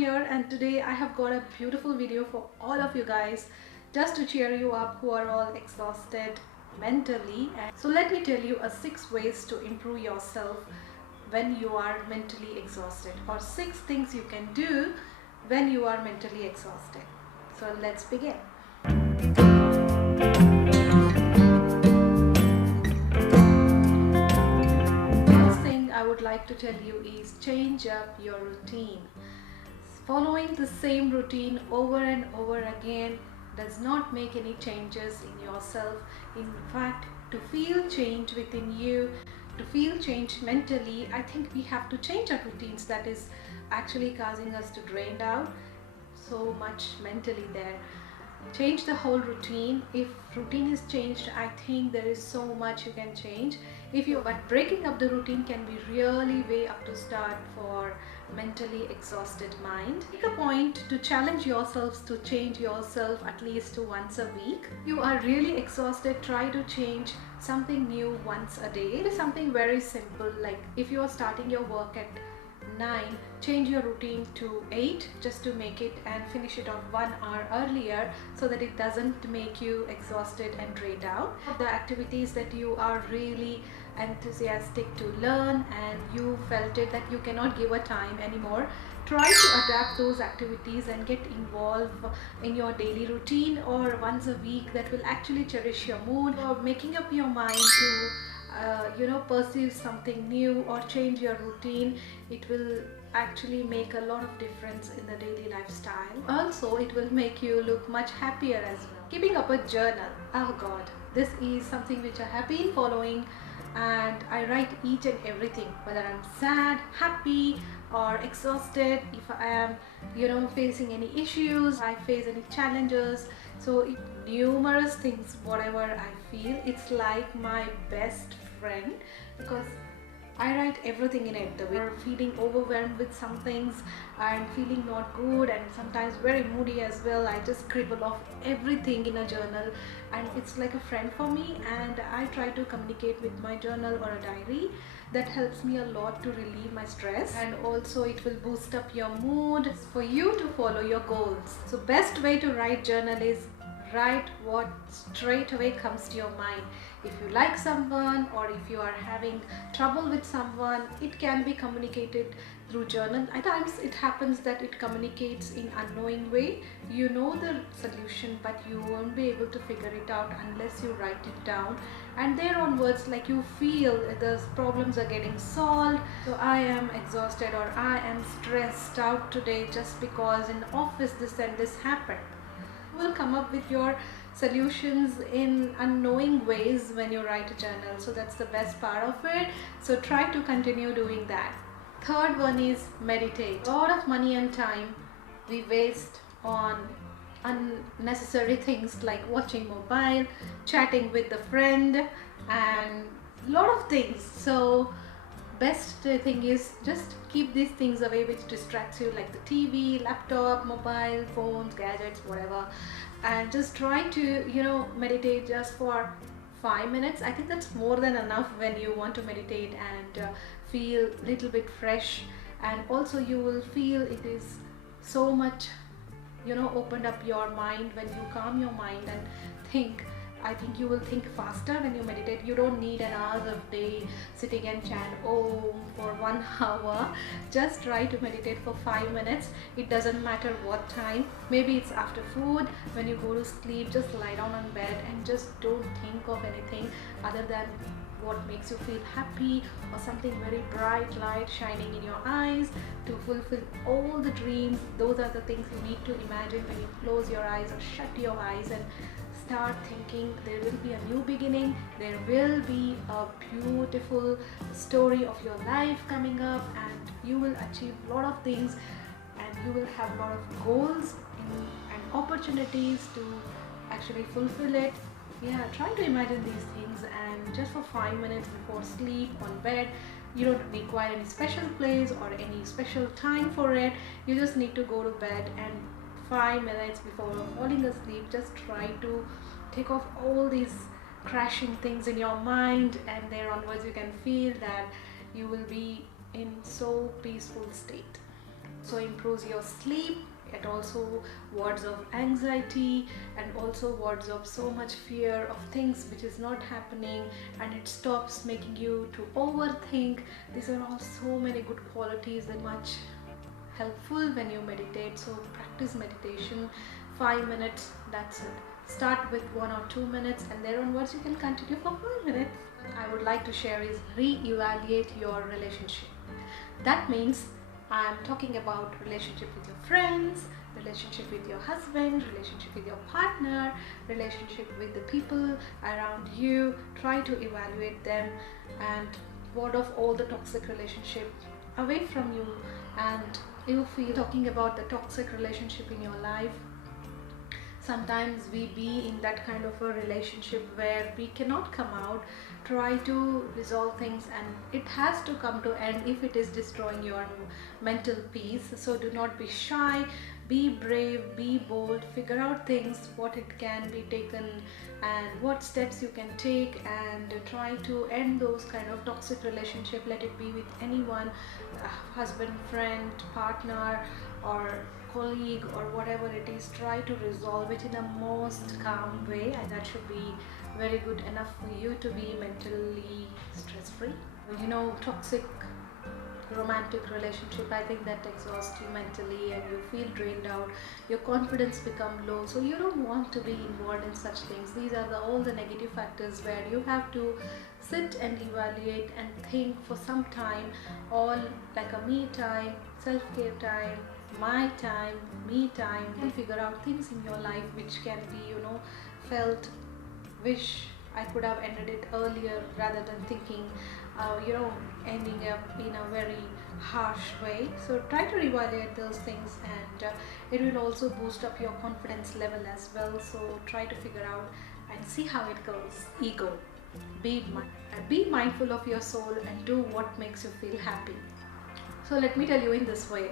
here, and today I have got a beautiful video for all of you guys just to cheer you up who are all exhausted mentally. And so let me tell you 6 ways to improve yourself when you are mentally exhausted, or 6 things you can do when you are mentally exhausted. So let's begin. First thing I would like to tell you is change up your routine. Following the same routine over and over again does not make any changes in yourself. In fact, to feel change within you, to feel change mentally, I think we have to change our routines. That is actually causing us to drain out so much mentally there. Change the whole routine. If routine is changed, I think there is so much you can change. But breaking up the routine can be really way up to start for mentally exhausted mind. Take a point to challenge yourselves to change yourself at least once a week. If you are really exhausted, try to change something new once a day. It is something very simple, like if you are starting your work at 9, change your routine to 8 just to make it and finish it off 1 hour earlier so that it doesn't make you exhausted and drained out. The activities that you are really enthusiastic to learn and you felt it that you cannot give a time anymore, try to adapt those activities and get involved in your daily routine, or once a week. That will actually cherish your mood, or making up your mind to pursue something new or change your routine. It will actually make a lot of difference in the daily lifestyle. Also, it will make you look much happier as well. Keeping up a journal, oh god, this is something which I have been following, and I write each and everything, whether I'm sad, happy or exhausted, if I am facing any issues, I face any challenges. So numerous things, whatever I feel, it's like my best friend, because I write everything in it. The way I'm feeling overwhelmed with some things and feeling not good and sometimes very moody as well, I just scribble off everything in a journal, and it's like a friend for me. And I try to communicate with my journal or a diary. That helps me a lot to relieve my stress, and also it will boost up your mood for you to follow your goals. So best way to write journal is write what straight away comes to your mind. If you like someone, or if you are having trouble with someone, it can be communicated through journal. At times it happens that it communicates in unknowing way. You know the solution, but you won't be able to figure it out unless you write it down, and there onwards, like, you feel the problems are getting solved. So I am exhausted, or I am stressed out today just because in office this and this happened. You will come up with your solutions in unknowing ways when you write a journal. So that's the best part of it. So try to continue doing that. Third one is meditate. A lot of money and time we waste on unnecessary things like watching mobile, chatting with a friend, and a lot of things. So best thing is just keep these things away which distracts you, like the TV, laptop, mobile, phones, gadgets, whatever, and just try to meditate just for 5 minutes. I think that's more than enough when you want to meditate and feel a little bit fresh. And also you will feel it is so much opened up your mind when you calm your mind and think. I think you will think faster when you meditate. You don't need an hour of day sitting and chant Om for 1 hour. Just try to meditate for 5 minutes. It doesn't matter what time. Maybe it's after food, when you go to sleep, just lie down on bed and just don't think of anything other than what makes you feel happy, or something very bright light shining in your eyes to fulfill all the dreams. Those are the things you need to imagine when you close your eyes or shut your eyes and start thinking there will be a new beginning. There will be a beautiful story of your life coming up, and you will achieve a lot of things, and you will have a lot of goals and opportunities to actually fulfill it. Yeah, try to imagine these things, and just for 5 minutes before sleep on bed. You don't require any special place or any special time for it. You just need to go to bed, and 5 minutes before falling asleep, just try to take off all these crashing things in your mind, and there onwards you can feel that you will be in so peaceful state. So improves your sleep. It also wards of anxiety and also wards of so much fear of things which is not happening, and it stops making you to overthink. These are all so many good qualities and much helpful when you meditate. So practice meditation 5 minutes, that's it. Start with 1 or 2 minutes and there onwards you can continue for 5 minutes. I would like to share is re-evaluate your relationship. That means I'm talking about relationship with your friends, relationship with your husband, relationship with your partner, relationship with the people around you. Try to evaluate them and ward off all the toxic relationship away from you. And if we talking about the toxic relationship in your life, sometimes we be in that kind of a relationship where we cannot come out. Try to resolve things and it has to come to end if it is destroying your mental peace. So do not be shy, be brave, be bold, figure out things, what it can be taken and what steps you can take, and try to end those kind of toxic relationship. Let it be with anyone, husband, friend, partner or colleague or whatever it is. Try to resolve it in a most calm way, and that should be very good enough for you to be mentally stress free. You know, toxic romantic relationship, I think that exhausts you mentally and you feel drained out, your confidence become low, so you don't want to be involved in such things. These are all the negative factors where you have to sit and evaluate and think for some time, all like a me time, self-care time, my time, me time, and figure out things in your life which can be, you know, felt, wish I could have ended it earlier rather than thinking, you know, ending up in a very harsh way. So try to evaluate those things, and it will also boost up your confidence level as well. So try to figure out and see how it goes. Ego. Be mindful of your soul and do what makes you feel happy. So let me tell you in this way,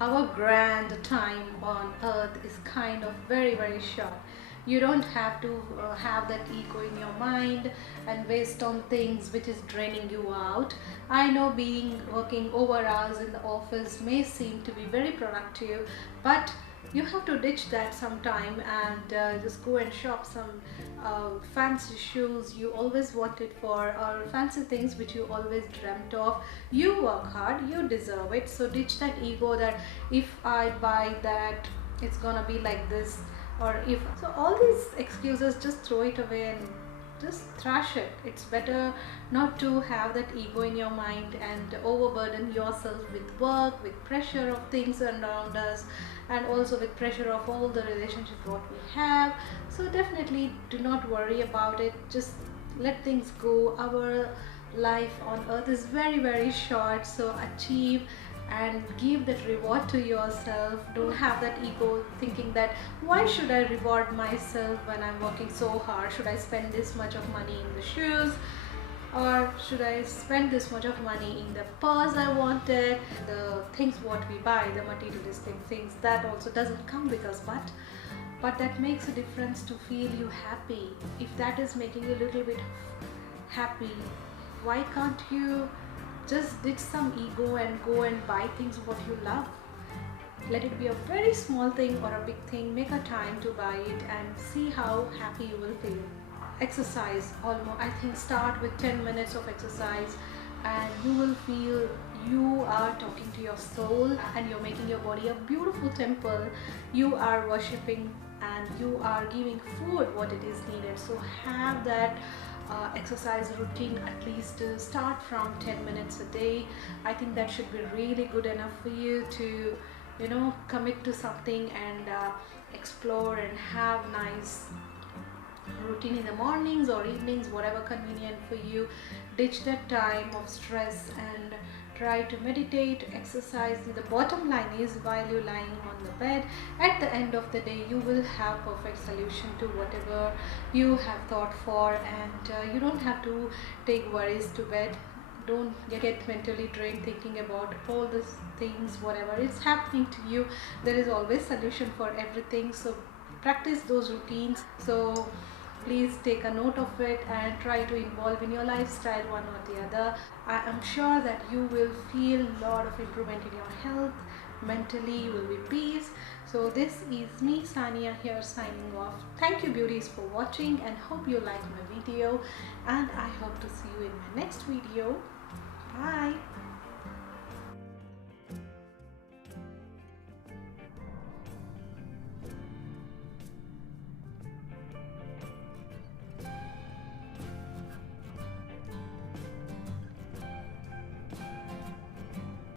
our grand time on earth is kind of very short. You don't have to have that ego in your mind and waste on things which is draining you out. I know working over hours in the office may seem to be very productive, but you have to ditch that sometime and just go and shop some fancy shoes you always wanted for, or fancy things which you always dreamt of. You work hard, you deserve it. So ditch that ego that if I buy that it's gonna be like this, or if so, all these excuses, just throw it away and just thrash it. It's better not to have that ego in your mind and overburden yourself with work, with pressure of things around us, and also with pressure of all the relationships what we have. So definitely do not worry about it, just let things go. Our life on earth is very short, so achieve and give that reward to yourself. Don't have that ego thinking that why should I reward myself when I'm working so hard? Should I spend this much of money in the shoes, or should I spend this much of money in the purse I wanted? The things what we buy, the materialistic things, that also doesn't come with us, but that makes a difference to feel you happy. If that is making you a little bit happy, why can't you just ditch some ego and go and buy things what you love? Let it be a very small thing or a big thing, make a time to buy it and see how happy you will feel. Exercise, almost, I think start with 10 minutes of exercise and you will feel you are talking to your soul and you're making your body a beautiful temple. You are worshipping and you are giving food what it is needed. So have that exercise routine, at least start from 10 minutes a day. I think that should be really good enough for you to, you know, commit to something and explore and have nice routine in the mornings or evenings, whatever convenient for you. Ditch that time of stress and try to meditate, exercise. The bottom line is, while you're lying on the bed, at the end of the day you will have perfect solution to whatever you have thought for, and you don't have to take worries to bed. Don't get mentally drained thinking about all these things, whatever is happening to you. There is always solution for everything. So practice those routines. So Please take a note of it and try to involve in your lifestyle one or the other. I am sure that you will feel a lot of improvement in your health. Mentally you will be peace. So this is me, Sania, here signing off. Thank you beauties for watching and hope you liked my video, and I hope to see you in my next video. Bye.